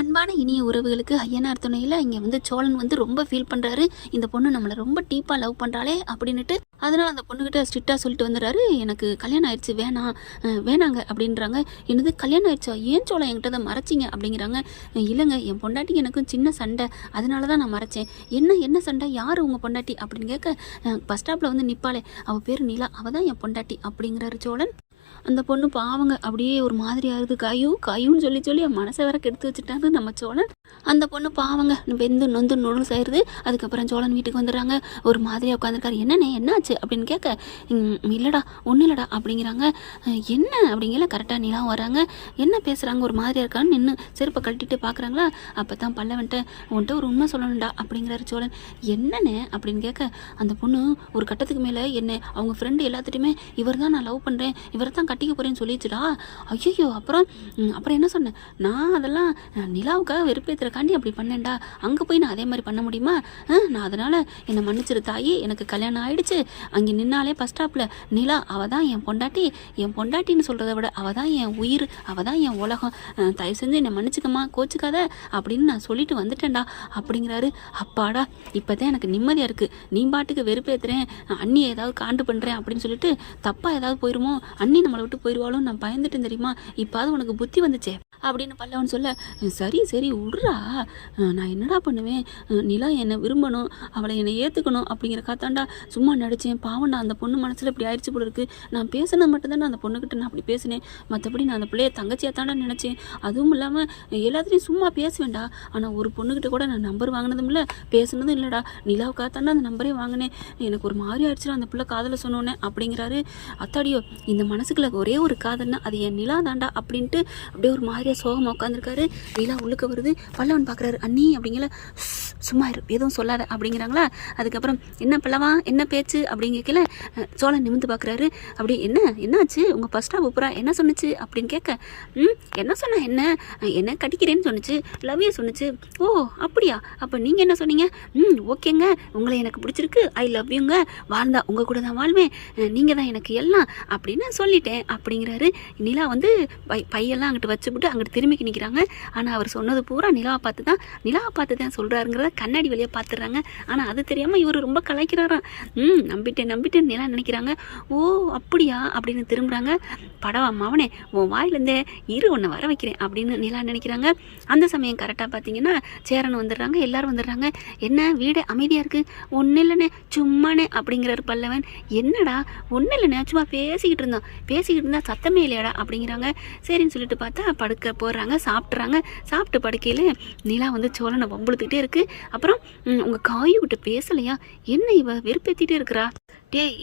அன்பான இனிய உறவுகளுக்கு ஐயனார் துணையில் இங்கே வந்து சோழன் வந்து ரொம்ப ஃபீல் பண்ணுறாரு. இந்த பொண்ணு நம்மளை ரொம்ப டீப்பாக லவ் பண்ணுறாளே அப்படின்ட்டு. அதனால் அந்த பொண்ணுக்கிட்ட ஸ்ட்ரிக்டாக சொல்லிட்டு வந்துடுறாரு, எனக்கு கல்யாணம் ஆயிடுச்சு வேணாம் வேணாங்க அப்படின்றாங்க. என்னது கல்யாணம் ஆயிடுச்சா, ஏன் சோழன் என்கிட்ட தான் மறைச்சிங்க அப்படிங்கிறாங்க. இல்லைங்க என் பொண்டாட்டிக்கு எனக்கும் சின்ன சண்டை, அதனால தான் நான் மறைச்சேன். என்ன சண்டை, யார் உங்கள் பொண்டாட்டி அப்படின்னு கேட்க, பஸ் ஸ்டாப்பில் வந்து நிற்பாளே அவள் பேர் நிலா, அவள் தான் என் பொண்டாட்டி அப்படிங்கிறாரு சோழன். அந்த பொண்ணு பாவங்க அப்படியே ஒரு மாதிரி ஆகுது. காயுன்னு சொல்லி சொல்லி என் மனசை வேற கெடுத்து வச்சுட்டாரு நம்ம சோழன். அந்த பொண்ணு பாவங்க வெந்து நொந்து நுழல் ஆயிடுது. அதுக்கப்புறம் சோழன் வீட்டுக்கு வந்துடுறாங்க. ஒரு மாதிரியாக உட்காந்துருக்காரு. என்னண்ணே என்னாச்சு அப்படின்னு கேட்க, இல்லைடா ஒன்றும் இல்லைடா அப்படிங்கிறாங்க. என்ன அப்படிங்கிற கரெக்டாக நிலாவும் வராங்க. என்ன பேசுகிறாங்க, ஒரு மாதிரியாக இருக்கான்னு நின்று செருப்பை கழட்டிட்டு பார்க்குறாங்களா. அப்போ தான் பல்லவன்ட்ட உன்ட்ட ஒரு உண்மை சொல்லணும்டா அப்படிங்கிறாரு சோழன். என்னண்ணே அப்படின்னு கேட்க, அந்த பொண்ணு ஒரு கட்டத்துக்கு மேலே என்ன அவங்க ஃப்ரெண்டு எல்லாத்துட்டையுமே இவர் தான் நான் லவ் பண்ணுறேன், இவரை தான் கட்டிக்க போகிறேன்னு சொல்லிச்சுடா. ஐயோ அப்புறம் என்ன சொன்னேன், நான் அதெல்லாம் நிலாவுக்காக வெறுப்பேற்றுறக்காண்டி அப்படி பண்ணேன்டா. அங்கே போய் நான் அதே மாதிரி பண்ண முடியுமா? நான் அதனால் என்னை மன்னிச்சிரு தாயி, எனக்கு கல்யாணம் ஆகிடுச்சு. அங்கே நின்னாலே பஸ் ஸ்டாப்பில் நிலா அவள் தான் என் பொண்டாட்டின்னு சொல்கிறத விட அவள் தான் என் உயிர், அவள் தான் என் உலகம். தயவு செஞ்சு என்னை மன்னிச்சுக்கம்மா, கோச்சுக்காத அப்படின்னு நான் சொல்லிட்டு வந்துட்டேன்டா அப்படிங்கிறாரு. அப்பாடா இப்போ தான் எனக்கு நிம்மதியாக இருக்குது. நீ பாட்டுக்கு வெறுப்பேற்றுறேன், அண்ணியை ஏதாவது காண்டு பண்ணுறேன் அப்படின்னு சொல்லிட்டு தப்பாக ஏதாவது போயிடுமோ, அண்ணி நம்மளை விட்டு போயிடுவாலும் நான் பயந்துட்டேன் தெரியுமா, இப்போது உனக்கு புத்தி வந்துச்சே அப்படின்னு பல்லவன் சொல்ல, சரி விட்றா, நான் என்னடா பண்ணுவேன், நிலா என்னை விரும்பணும், அவளை என்னை ஏற்றுக்கணும் அப்படிங்கிற காத்தாண்டா சும்மா நடித்தேன். பாவண்டா அந்த பொண்ணு மனசில் இப்படி ஆயிடுச்சு போல இருக்குது. நான் பேசினது மட்டும்தான் அந்த பொண்ணுக்கிட்ட நான் அப்படி பேசினேன், மற்றபடி நான் அந்த பிள்ளைய தங்கச்சியாக தாண்டா நினச்சேன். அதுவும் இல்லாமல் எல்லாத்துலேயும் சும்மா பேசுவேன்டா, ஆனால் ஒரு பொண்ணுக்கிட்ட கூட நான் நம்பர் வாங்கினதும் இல்லை, பேசுனதும் இல்லைடா. நிலாவுக்காகத்தாண்டா அந்த நம்பரே வாங்கினேன். எனக்கு ஒரு மாதிரி ஆயிடுச்சுடா அந்த பிள்ளை காதலை சொன்னோன்னே அப்படிங்கிறாரு. அத்தாடியோ இந்த மனசுக்குள்ள ஒரே ஒரு காதல்னா அது என் நிலா தாண்டா அப்படின்ட்டு அப்படியே ஒரு மாதிரியாக சோகமாக உட்காந்துருக்காரு. நிலா உள்ளுக்க வருது. பல்லவன் பார்க்குறாரு. அண்ணி அப்படிங்கிற சும்மா இரு, எதுவும் சொல்லாத அப்படிங்கிறாங்களா. அதுக்கப்புறம் என்ன பல்லவா என்ன பேச்சு அப்படிங்கல சோழன் நிமிந்து பார்க்குறாரு. அப்படி என்னாச்சு உங்கள் ஃபர்ஸ்ட் ஸ்டாப் பூரா என்ன சொன்னிச்சு அப்படின்னு கேட்க, என்ன சொன்ன, என்ன கடிக்கிறேன்னு சொன்னிச்சு, லவ் யூ சொன்னிச்சு. ஓ அப்படியா, அப்போ நீங்கள் என்ன சொன்னீங்க? ஓகேங்க, உங்களை எனக்கு பிடிச்சிருக்கு, ஐ லவ் யூங்க, வாழ்ந்தா உங்கள் கூட தான் வாழ்வேன், நீங்கள் தான் எனக்கு எல்லாம் அப்படின்னு சொல்லிட்டேன் அப்படிங்கிறாரு. நிலா வந்து பையெல்லாம் அங்கிட்டு வச்சுவிட்டு அங்கிட்டு திரும்பிக்கு நிற்கிறாங்க. ஆனால் அவர் சொன்னது பூரா நிலாவை பார்த்து தான் சொல்கிறாருங்கிறத கண்ணாடி வழியாக பார்த்துடுறாங்க. ஆனால் அது தெரியாமல் இவர் ரொம்ப கலாய்க்கிறாராம். நம்பிட்டேன் நிலா நினைக்கிறாங்க. ஓ அப்படியா அப்படின்னு திரும்புகிறாங்க. படவா மவனே உன் வாயிலேருந்தே இரு ஒன்று வர வைக்கிறேன் அப்படின்னு நிலா நினைக்கிறாங்க. அந்த சமயம் கரெக்டாக பார்த்தீங்கன்னா சேரன் வந்துடுறாங்க, எல்லாரும் வந்துடுறாங்க. என்ன வீடு அமைதியாக இருக்குது? ஒன்றும் இல்லைண்ணே சும்மானே அப்படிங்கிறாரு பல்லவன். என்னடா ஒன்றும் இல்லைண்ணே சும்மா பேசிக்கிட்டு இருந்தால் சத்தமே இல்லையாடா அப்படிங்கிறாங்க. சரின்னு சொல்லிட்டு பார்த்தா படுக்க போடுறாங்க, சாப்பிட்டு படுக்கையில் நிலா வந்து சோழனை வம்புழுத்துக்கிட்டே இருக்குது. அப்புறம் உங்கள் காய் விட்டு பேசலையா, என்ன இவ வெறுப்பேற்றிட்டே இருக்கிறா,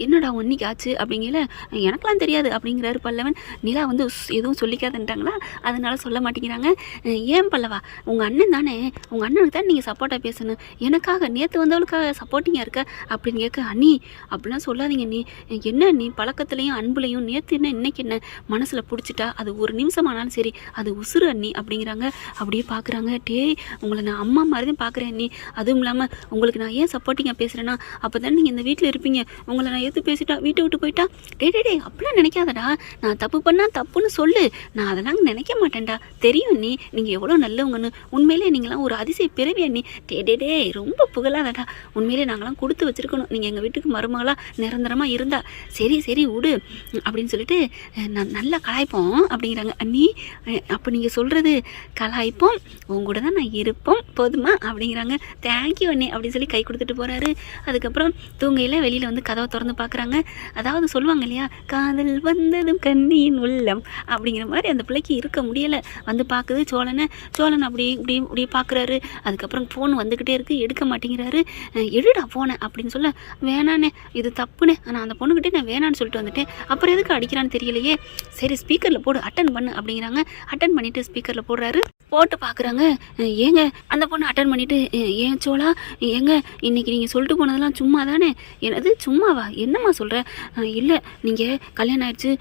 என்னடா ஒன்றைக்கு ஆச்சு அப்படிங்கல, எனக்கெலாம் தெரியாது அப்படிங்கிறாரு பல்லவன். நிலா வந்து எதுவும் சொல்லிக்காதுன்ட்டாங்களா, அதனால சொல்ல மாட்டேங்கிறாங்க. ஏன் பல்லவா, உங்கள் அண்ணன் தானே, உங்கள் அண்ணனுக்கு தான் நீங்கள் சப்போர்ட்டாக பேசணும், எனக்காக நேற்று வந்தவளுக்காக சப்போர்ட்டிங்காக இருக்க அப்படின்னு கேட்க, அண்ணி அப்படிலாம் சொல்லாதீங்க, நீ பழக்கத்துலேயும் அன்புலையும் நேற்று என்ன இன்னைக்கு என்ன மனசில் பிடிச்சிட்டா அது ஒரு நிமிஷம் ஆனாலும் சரி அது உசுறு அண்ணி அப்படிங்கிறாங்க. அப்படியே பார்க்குறாங்க. உங்களை நான் அம்மா மாதிரி தான் பார்க்குறேன் அண்ணி, அதுவும் இல்லாமல் உங்களுக்கு நான் ஏன் சப்போர்ட்டிங்காக பேசுகிறேன்னா அப்போ தான் நீங்கள் இந்த வீட்டில் இருப்பீங்க, உங்களை நான் எது பேசிட்டா வீட்டை விட்டு போயிட்டா, அப்படிலாம் நினைக்காதடா, நான் தப்பு பண்ணால் தப்புன்னு சொல்லு, நான் அதெல்லாம் நினைக்க மாட்டேன்டா, தெரியும் நீங்கள் எவ்வளோ நல்லவங்கன்னு, உண்மையிலே நீங்களாம் ஒரு அதிசய பிறவி அண்ணி, ரொம்ப புகழாதடா, உண்மையிலே நாங்களாம் கொடுத்து வச்சுருக்கணும், நீங்கள் எங்கள் வீட்டுக்கு மருமகளாக நிரந்தரமாக இருந்தா, சரி விடு அப்படின்னு சொல்லிட்டு நான் நல்லா கலாய்ப்போம் அப்படிங்கிறாங்க. அண்ணி அப்போ நீங்கள் சொல்கிறது கலாய்ப்போம், உங்கூட தான் நான் இருப்போம் போதுமா அப்படிங்கிறாங்க. தேங்க்யூ அண்ணி அப்படின்னு சொல்லி கை கொடுத்துட்டு போகிறாரு. அதுக்கப்புறம் தூங்கையில் வெளியில் வந்து கதவை திறந்து பார்க்குறாங்க. அதாவது சொல்லுவாங்க இல்லையா, காதல் வந்ததும் கண்ணியின் உள்ளம் அப்படிங்கிற மாதிரி அந்த பிள்ளைக்கு இருக்க முடியலை. வந்து பார்க்குது சோழன் அப்படி பார்க்குறாரு. அதுக்கப்புறம் ஃபோன் வந்துக்கிட்டே இருக்குது, எடுக்க மாட்டேங்கிறாரு. எடுடா ஃபோனை அப்படின்னு சொல்ல, வேணாண்ணே இது தப்புனே, ஆனால் அந்த பொண்ணுக்கிட்டே நான் வேணான்னு சொல்லிட்டு வந்துட்டேன், அப்புறம் எதுக்கு அடிக்கிறான்னு தெரியலையே, சரி ஸ்பீக்கரில் போடு அட்டன் பண்ணு அப்படிங்கிறாங்க. அட்டன் பண்ணிவிட்டு ஸ்பீக்கரில் போடுறாரு. போட்டு பார்க்குறாங்க. ஏங்க அந்த பொண்ணு அட்டன் பண்ணிவிட்டு, ஏன் சோழா ஏங்க இன்னைக்கு நீங்கள் சொல்லிட்டு போனதெல்லாம் சும்மா தானே, என்னது சும்மா நிஜமாவா? என்னம்மா சொல்கிற? இல்லை, நீங்கள் கல்யாணம் ஆயிடுச்சு,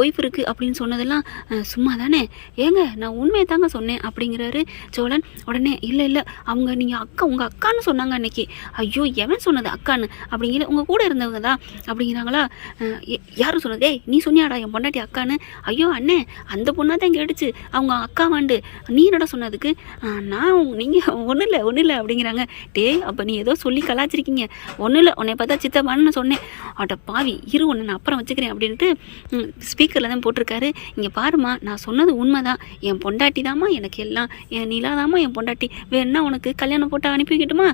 ஒய்ஃப் இருக்குது அப்படின்னு சொன்னதெல்லாம் சும்மா தானே? ஏங்க நான் உண்மையை தாங்க சொன்னேன் அப்படிங்கிறாரு சோழன். உடனே இல்லை இல்லை, அவங்க நீங்கள் உங்கள் அக்கான்னு சொன்னாங்க அன்னைக்கு. ஐயோ, எவன் சொன்னது அக்கான்னு? அப்படிங்கிற உங்கள் கூட இருந்தவங்க தான் அப்படிங்கிறாங்களா? யாரும் சொன்னது? ஏய், நீ சொன்னியாடா என் பொண்டாட்டி அக்கான்னு? ஐயோ அண்ணே, அந்த பொண்ணாக தான் கேட்டுச்சு அவங்க அக்காவாண்டு. நீ என்னடா சொன்னதுக்கு? நான் நீங்கள் ஒன்றும் இல்லை அப்படிங்கிறாங்க. டேய், அப்போ நீ ஏதோ சொல்லி கலாச்சிருக்கீங்க. ஒன்றும் இல்லை, உன்னை பார்த்தா சித்தப்பான்னு சொன்னேன். அட பாவி, இரு ஒன்று நான் அப்புறம் வச்சுக்கிறேன் அப்படின்ட்டு ஸ்பீக்கரில் தான் போட்டிருக்காரு. இங்கே பாருமா, நான் சொன்னது உண்மை தான். என் பொண்டாட்டி தாம்மா எனக்கு எல்லாம். என் நிலாதாம்மா என் பொண்டாட்டி. வேணா உனக்கு கல்யாணம் போட்டு அனுப்பிக்கிட்டுமா?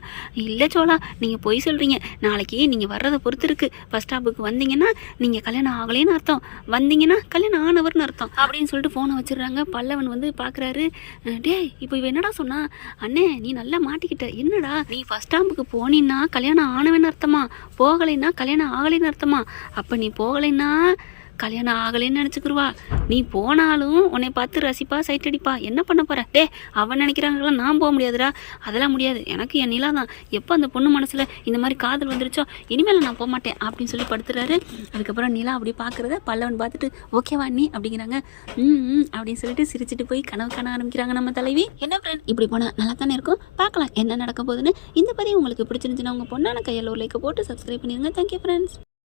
இல்லை சோழா, நீங்கள் பொய் சொல்கிறீங்க. நாளைக்கு நீங்கள் வர்றதை பொறுத்து இருக்குது. பஸ் ஸ்டாப்புக்கு வந்தீங்கன்னா நீங்கள் கல்யாணம் ஆகலைன்னு அர்த்தம், வந்தீங்கன்னா கல்யாணம் ஆனவர்னு அர்த்தம் அப்படின்னு சொல்லிட்டு ஃபோனை வச்சிடுறாங்க. பல்லவன் வந்து பார்க்குறாரு. டேய், இப்போ இவ என்னடா சொன்னா? அண்ணே, நீ நல்லா மாட்டிக்கிட்ட. என்னடா நீ ஃபர்ஸ்ட் ஸ்டாம்புக்கு போனீன்னா கல்யாணம் ஆனவன்னு அர்த்தமா, போகலைன்னா கல்யாணம் ஆகலைன்னு அர்த்தமா? அப்போ நீ போகலைன்னா கல்யாணம் ஆகலைன்னு நினச்சிக்கிருவா. நீ போனாலும் உன்னை பார்த்து ரசிப்பா, சைட் அடிப்பா. என்ன பண்ண போற? அவன் நினைக்கிறாங்களா நான் போக முடியாதுடா. அதெல்லாம் முடியாது. எனக்கு என் நிலா தான். எப்போ அந்த பொண்ணு மனசில் இந்த மாதிரி காதல் வந்துருச்சோ இனிமேல் நான் போக மாட்டேன் அப்படின்னு சொல்லி படுத்துறாரு. அதுக்கப்புறம் நிலா அப்படி பார்க்குறத பல்லவன் பார்த்துட்டு ஓகேவா நீ அப்படிங்கிறாங்க. அப்படின்னு சொல்லிட்டு சிரிச்சுட்டு போய் கனவு காண ஆரம்பிக்கிறாங்க நம்ம தலைவி. என்ன ஃப்ரெண்ட், இப்படி போனால் நல்லா தானே இருக்கும். பார்க்கலாம் என்ன நடக்க போகுதுன்னு. இந்த பதிவு உங்களுக்கு பிடிச்சிருந்துச்சுன்னா உங்கள் பொண்ணான கையில் ஒரு லைக்கை போட்டு சப்ஸ்கிரைப் பண்ணிடுங்க. Thank you friends.